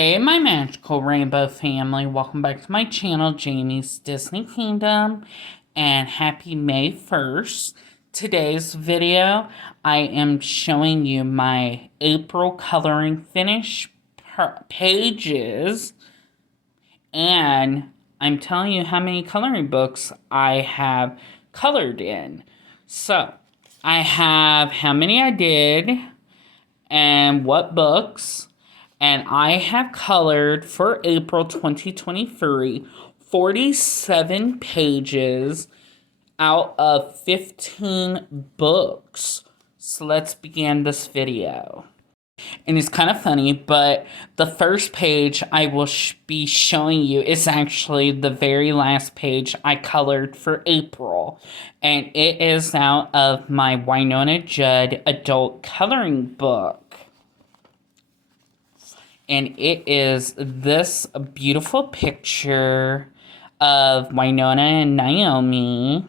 Hey, my magical rainbow family. Welcome back to my channel, Jamie's Disney Kingdom, and happy May 1st. Today's video, I am showing you my April coloring finish pages, and I'm telling you how many coloring books I have colored in. So, I have how many I did, and what books. And I have colored for April 2023 47 pages out of 15 books. So let's begin this video. And it's kind of funny, but the first page I will be showing you is actually the very last page I colored for April. And it is out of my Winona Judd adult coloring book. And it is this beautiful picture of Winona and Naomi.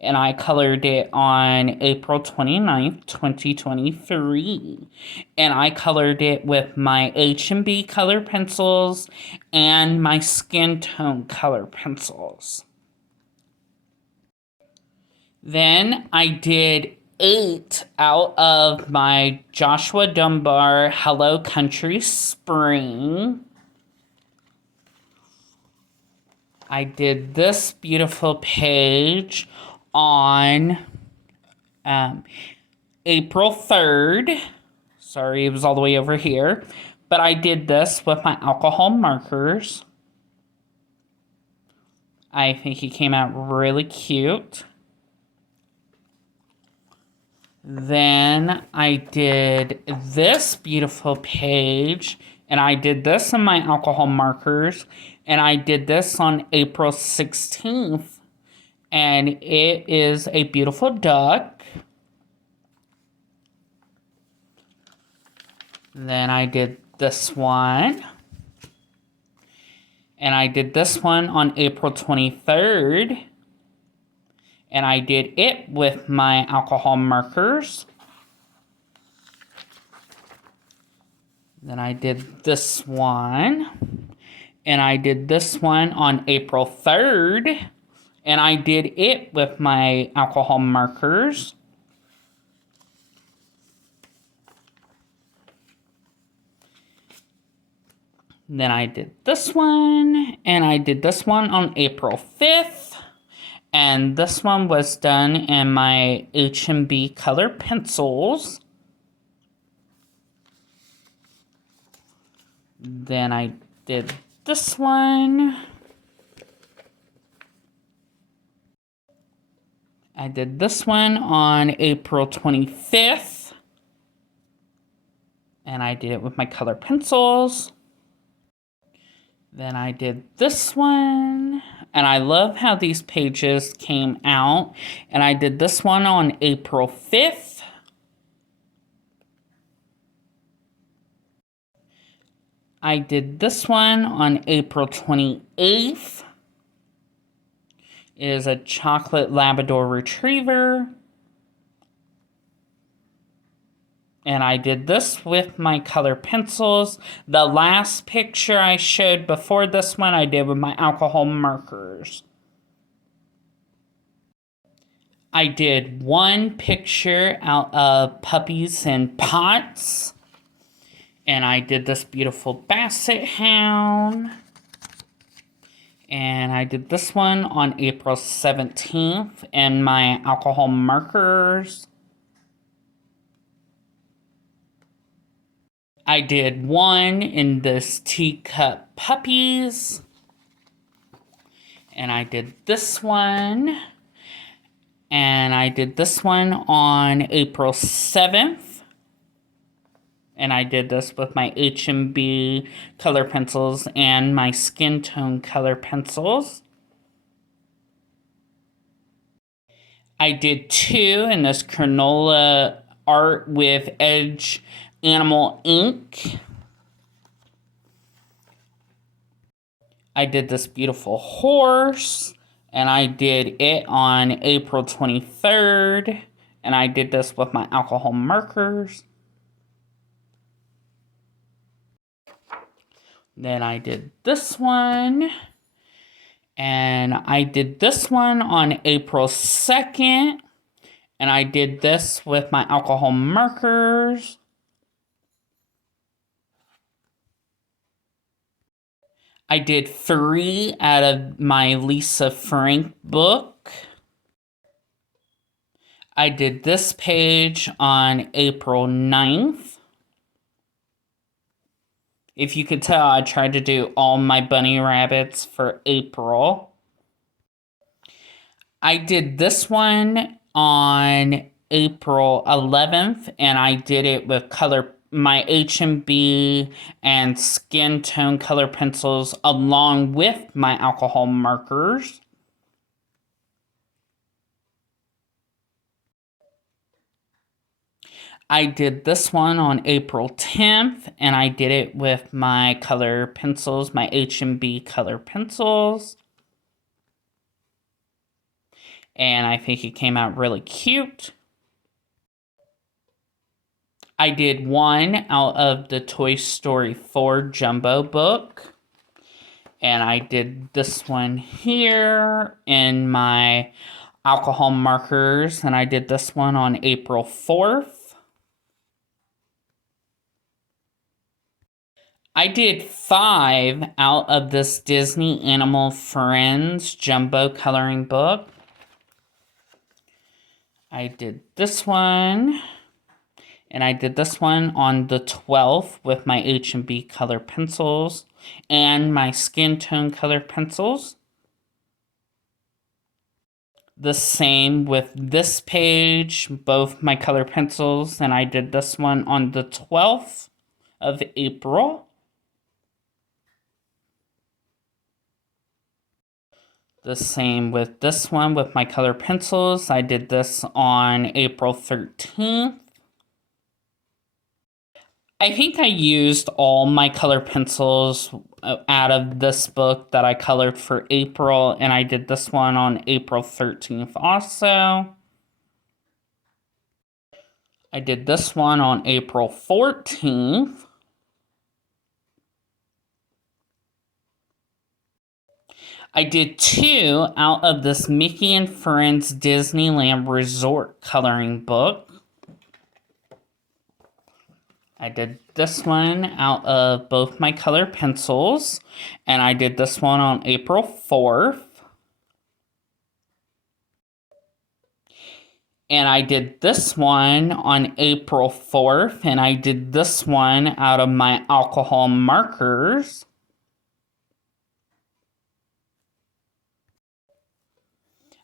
And I colored it on April 29th, 2023. And I colored it with my H&B color pencils and my skin tone color pencils. Then I did 8 out of my Joshua Dunbar Hello Country Spring. I did this beautiful page on April 3rd. Sorry, it was all the way over here. But I did this with my alcohol markers. I think it came out really cute. Then I did this beautiful page, and I did this in my alcohol markers, and I did this on April 16th, and it is a beautiful duck. Then I did this one, and I did this one on April 23rd. And I did it with my alcohol markers. Then I did this one. And I did this one on April 3rd. And I did it with my alcohol markers. Then I did this one. And I did this one on April 5th. And this one was done in my H&B color pencils. Then I did this one. I did this one on April 25th. And I did it with my color pencils. Then I did this one. And I love how these pages came out. And I did this one on April 5th. I did this one on April 28th. It is a chocolate Labrador Retriever. And I did this with my color pencils. The last picture I showed before this one, I did with my alcohol markers. I did one picture out of Puppies in Pots. And I did this beautiful Basset Hound. And I did this one on April 17th in my alcohol markers. I did one in this Teacup Puppies. And I did this one. And I did this one on April 7th. And I did this with my H&B color pencils and my skin tone color pencils. I did 2 in this Cronulla Art with Edge Animal ink. I did this beautiful horse, and I did it on April 23rd, and I did this with my alcohol markers. Then I did this one. And I did this one on April 2nd. And I did this with my alcohol markers. I did 3 out of my Lisa Frank book. I did this page on April 9th. If you could tell, I tried to do all my bunny rabbits for April. I did this one on April 11th, and I did it with my H&B and skin tone color pencils along with my alcohol markers. I did this one on April 10th, and I did it with my color pencils, my H&B color pencils. And I think it came out really cute. I did one out of the Toy Story 4 Jumbo book. And I did this one here in my alcohol markers. And I did this one on April 4th. I did 5 out of this Disney Animal Friends Jumbo coloring book. I did this one. And I did this one on the 12th with my H&B color pencils and my skin tone color pencils. The same with this page, both my color pencils, and I did this one on the 12th of April. The same with this one with my color pencils. I did this on April 13th. I think I used all my color pencils out of this book that I colored for April, and I did this one on April 13th also. I did this one on April 14th. I did 2 out of this Mickey and Friends Disneyland Resort coloring book. I did this one out of both my color pencils, and I did this one on April 4th. And I did this one on April 4th, and I did this one out of my alcohol markers.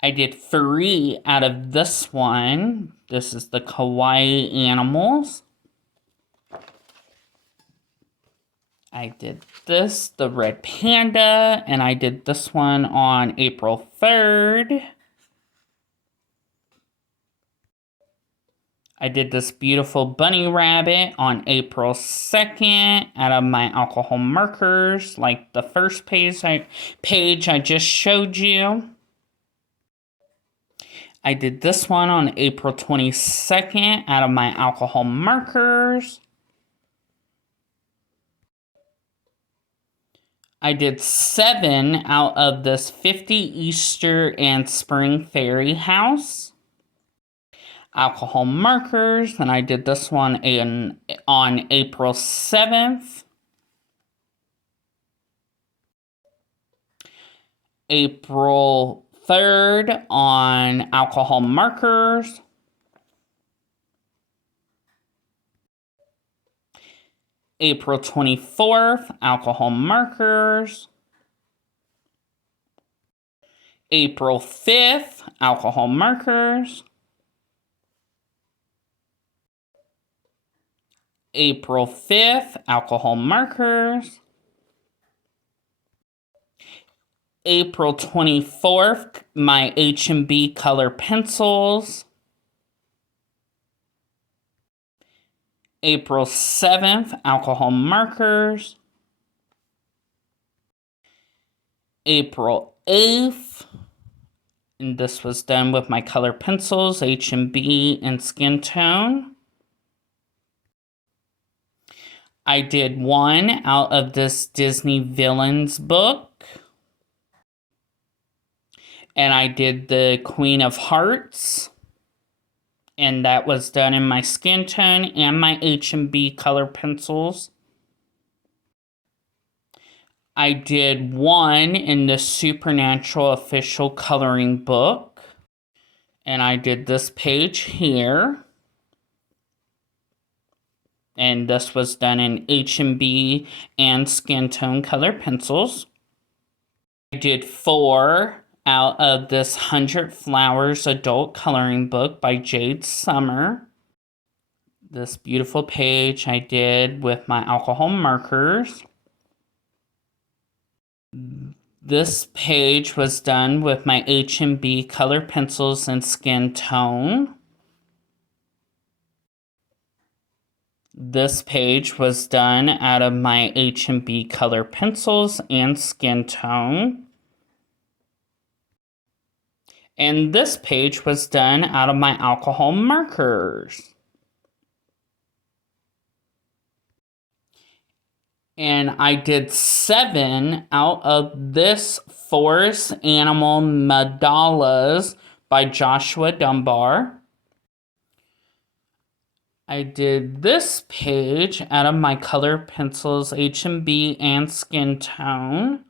I did 3 out of this one. This is the kawaii animals. I did this, the red panda, and I did this one on April 3rd. I did this beautiful bunny rabbit on April 2nd out of my alcohol markers, like the first page I just showed you. I did this one on April 22nd out of my alcohol markers. I did 7 out of this 50 Easter and Spring Fairy House alcohol markers, and I did this one on April 7th. April 3rd on alcohol markers. April 24th, alcohol markers. April 5th, alcohol markers. April 5th, alcohol markers. April 24th, my H&B color pencils. April 7th, alcohol markers. April 8th, and this was done with my color pencils, H&B and skin tone. I did one out of this Disney Villains book. And I did the Queen of Hearts. And that was done in my skin tone and my H&B color pencils. I did one in the Supernatural Official Coloring Book. And I did this page here. And this was done in H&B and skin tone color pencils. I did 4 out of this 100 Flowers adult coloring book by Jade Summer. This beautiful page I did with my alcohol markers. This page was done with my H&B color pencils and skin tone. This page was done out of my H&B color pencils and skin tone. And this page was done out of my alcohol markers. And I did 7 out of this Forest Animal Mandalas by Joshua Dunbar. I did this page out of my color pencils, H&B and skin tone.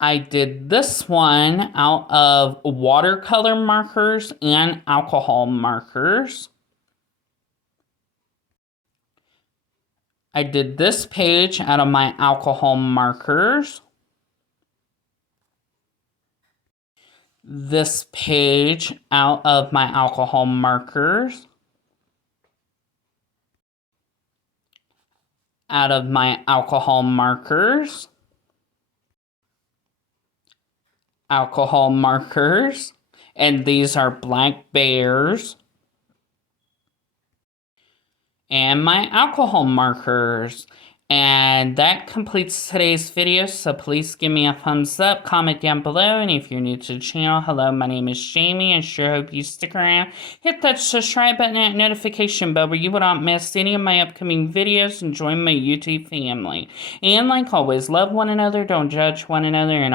I did this one out of watercolor markers and alcohol markers. I did this page out of my alcohol markers. This page out of my alcohol markers. Out of my alcohol markers. Alcohol markers. And these are black bears. And my alcohol markers. And that completes today's video, so please give me a thumbs up, comment down below, and if you're new to the channel, hello, my name is Jamie, I sure hope you stick around. Hit that subscribe button and notification bell where you will not miss any of my upcoming videos, and join my YouTube family. And like always, love one another, don't judge one another, and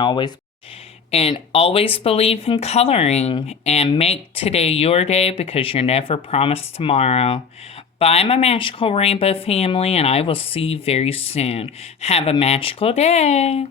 always believe in coloring, and make today your day because you're never promised tomorrow. Bye, my magical rainbow family, and I will see you very soon. Have a magical day.